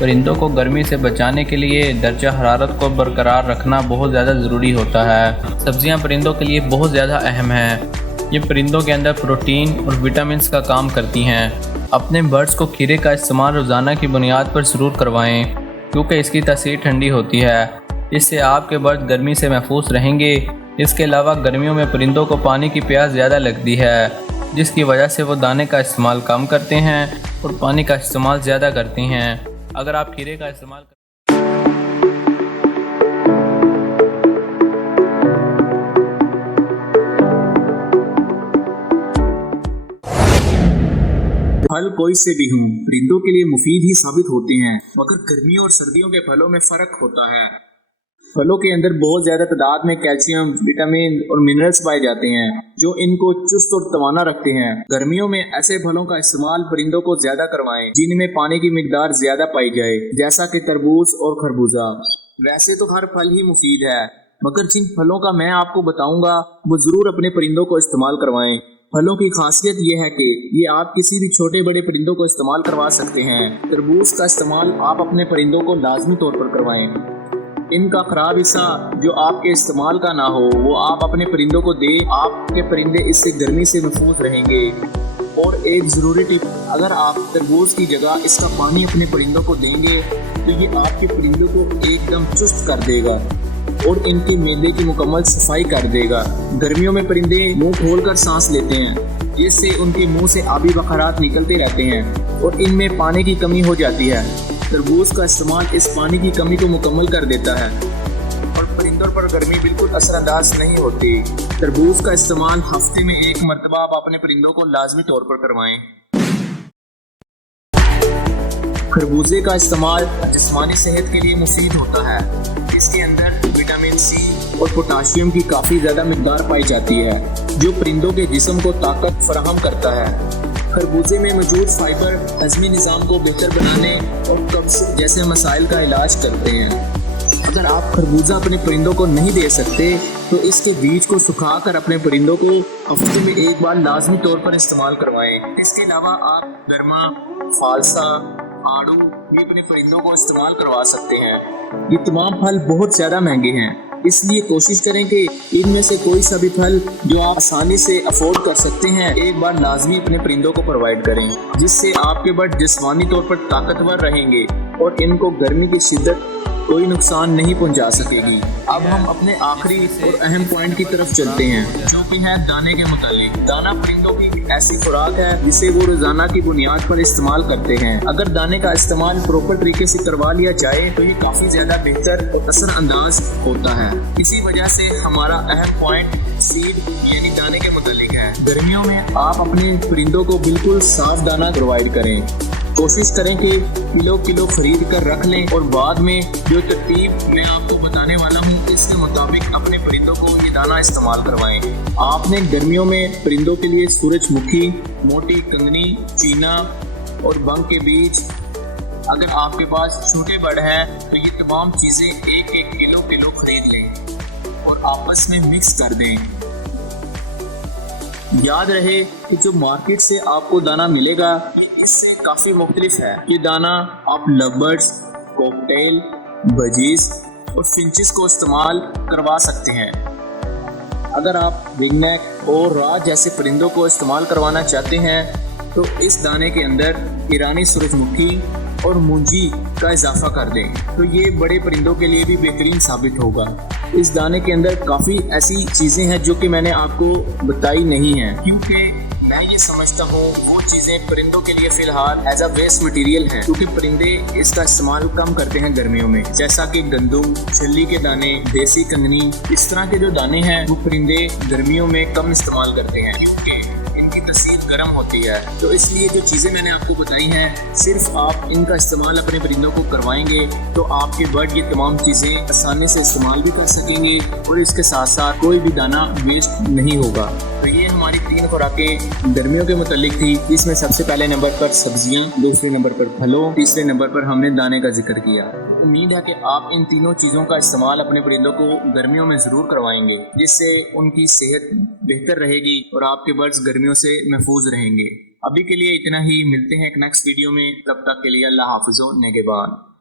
परिंदों को गर्मी से बचाने के लिए दर्जा हरारत को बरकरार रखना बहुत ज़्यादा ज़रूरी होता है। सब्जियां परिंदों के लिए बहुत ज़्यादा अहम हैं। ये परिंदों के अंदर प्रोटीन और विटामिन का काम करती हैं। अपने बर्ड्स को खीरे का इस्तेमाल रोज़ाना की बुनियाद पर ज़रूर करवाएं, क्योंकि इसकी तासीर ठंडी होती है। इससे आपके बर्ड गर्मी से महफूज रहेंगे। इसके अलावा गर्मियों में परिंदों को पानी की प्यास ज़्यादा लगती है, जिसकी वजह से वो दाने का इस्तेमाल कम करते हैं और पानी का इस्तेमाल ज़्यादा करते हैं। अगर आप खीरे का इस्तेमाल फल कोई से भी हों, परिंदों के लिए मुफीद ही साबित होते हैं, मगर गर्मियों और सर्दियों के फलों में फर्क होता है। फलों के अंदर बहुत ज्यादा तादाद में कैल्शियम, विटामिन और मिनरल्स पाए जाते हैं, जो इनको चुस्त और तवाना रखते हैं। गर्मियों में ऐसे फलों का इस्तेमाल परिंदों को ज्यादा करवाएं जिनमें पानी की मिकदार ज्यादा पाई जाए, जैसा कि तरबूज और खरबूजा। वैसे तो हर फल ही मुफीद है, मगर जिन फलों का मैं आपको बताऊंगा वो जरूर अपने परिंदों को इस्तेमाल करवाएं। फलों की खासियत ये है कि ये आप किसी भी छोटे बड़े परिंदों को इस्तेमाल करवा सकते हैं। तरबूज का इस्तेमाल आप अपने परिंदों को लाजमी तौर पर करवाएं। इनका खराब हिस्सा जो आपके इस्तेमाल का ना हो वो आप अपने परिंदों को दे, आपके परिंदे इससे गर्मी से महफूज रहेंगे। और एक ज़रूरी टिप, अगर आप तरबूज की जगह इसका पानी अपने परिंदों को देंगे तो ये आपके परिंदों को एकदम चुस्त कर देगा और इनके मैदे की मुकम्मल सफाई कर देगा। गर्मियों में परिंदे मुंह खोलकर सांस लेते हैं, जिससे उनके मुंह से आबी बखरात निकलते रहते हैं और इनमें पानी की कमी हो जाती है। तरबूज का इस्तेमाल इस पानी की कमी को मुकम्मल कर देता है और परिंदों पर गर्मी बिल्कुल असरअंदाज नहीं होती। तरबूज का इस्तेमाल हफ्ते में एक मरतबा आप अपने परिंदों को लाजमी तौर पर करवाएं। खरबूजे का इस्तेमाल जिस्मानी सेहत के लिए मुफीद होता है। इसके अंदर विटामिन सी और पोटाशियम की काफ़ी ज़्यादा मिकदार पाई जाती है, जो परिंदों के जिस्म को ताकत फराहम करता है। खरबूजे में मौजूद फाइबर हजमी निज़ाम को बेहतर बनाने और कब्ज़ जैसे मसाइल का इलाज करते हैं। अगर आप खरबूजा अपने परिंदों को नहीं दे सकते तो इसके बीज को सुखाकर अपने परिंदों को हफ्ते में एक बार लाजमी तौर पर इस्तेमाल करवाएं। इसके अलावा आप गरमा, फालसा, आड़ू भी अपने परिंदों को इस्तेमाल करवा सकते हैं। ये तमाम फल बहुत ज़्यादा महंगे हैं, इसलिए कोशिश करें कि इनमें से कोई सा भी फल जो आप आसानी से अफोर्ड कर सकते हैं एक बार लाजमी अपने परिंदों को प्रोवाइड करें, जिससे आपके बर्ड जिस्मानी तौर पर ताकतवर रहेंगे और इनको गर्मी की शिद्दत कोई नुकसान नहीं पहुंचा सकेगी। अब हम अपने आखिरी और अहम पॉइंट की तरफ चलते हैं, जो कि है दाने के मुतालिक। दाना परिंदों की ऐसी खुराक है जिसे वो रोजाना की बुनियाद पर इस्तेमाल करते हैं। अगर दाने का इस्तेमाल प्रॉपर तरीके से करवा लिया जाए तो ये काफी ज्यादा बेहतर और असर अंदाज होता है। इसी वजह से हमारा अहम पॉइंट सीड यानी दाने के मुतालिक है। गर्मियों में आप अपने परिंदों को बिल्कुल साफ दाना प्रोवाइड करें। कोशिश करें कि किलो खरीद कर रख लें और बाद में जो तरतीब मैं आपको बताने वाला हूँ इसके मुताबिक अपने परिंदों को ये दाना इस्तेमाल करवाएं। आपने गर्मियों में परिंदों के लिए सूरजमुखी, मोटी कंगनी, चीना और बंग के बीज, अगर आपके पास छोटे बर्ड हैं तो ये तमाम चीज़ें एक किलो खरीद लें और आपस में मिक्स कर दें। याद रहे कि जो मार्केट से आपको दाना मिलेगा ये इससे काफ़ी मुख्तलिफ है। ये दाना आप लवबर्ड्स, कॉकटेल, बजीज और फिंचिस को इस्तेमाल करवा सकते हैं। अगर आप रिंगनेक और राज जैसे परिंदों को इस्तेमाल करवाना चाहते हैं तो इस दाने के अंदर ईरानी सूरजमुखी और मूंजी का इजाफा कर दें, तो ये बड़े परिंदों के लिए भी बेहतरीन साबित होगा। इस दाने के अंदर काफ़ी ऐसी चीज़ें हैं जो कि मैंने आपको बताई नहीं हैं, क्योंकि मैं ये समझता हूँ वो चीज़ें परिंदों के लिए फ़िलहाल एज अ वेस्ट मटेरियल हैं, क्योंकि परिंदे इसका इस्तेमाल कम करते हैं गर्मियों में, जैसा कि गंदम, छल्ली के दाने, देसी कंगनी, इस तरह के जो दाने हैं वो परिंदे गर्मियों में कम इस्तेमाल करते हैं क्योंकि इनकी तसीर गर्म होती है। तो इसलिए जो चीज़ें मैंने आपको बताई हैं सिर्फ आप इनका इस्तेमाल अपने परिंदों को करवाएंगे तो आपके बर्ड ये तमाम चीज़ें आसानी से इस्तेमाल भी कर सकेंगे और इसके साथ साथ कोई भी दाना वेस्ट नहीं होगा। तो ये हमारी 3 खुराकें गर्मियों के मुतालिक थी। इसमें सबसे पहले नंबर पर सब्जियां, दूसरे नंबर पर फलों, तीसरे नंबर पर हमने दाने का जिक्र किया। उम्मीद है कि आप इन तीनों चीज़ों का इस्तेमाल अपने परिंदों को गर्मियों में ज़रूर करवाएंगे, जिससे उनकी सेहत बेहतर रहेगी और आपके बर्ड्स गर्मियों से महफूज रहेंगे। ابھی کے لیے اتنا ہی، ملتے ہیں ایک نیکسٹ ویڈیو میں، تب تک کے لیے اللہ حافظ و نگہبان۔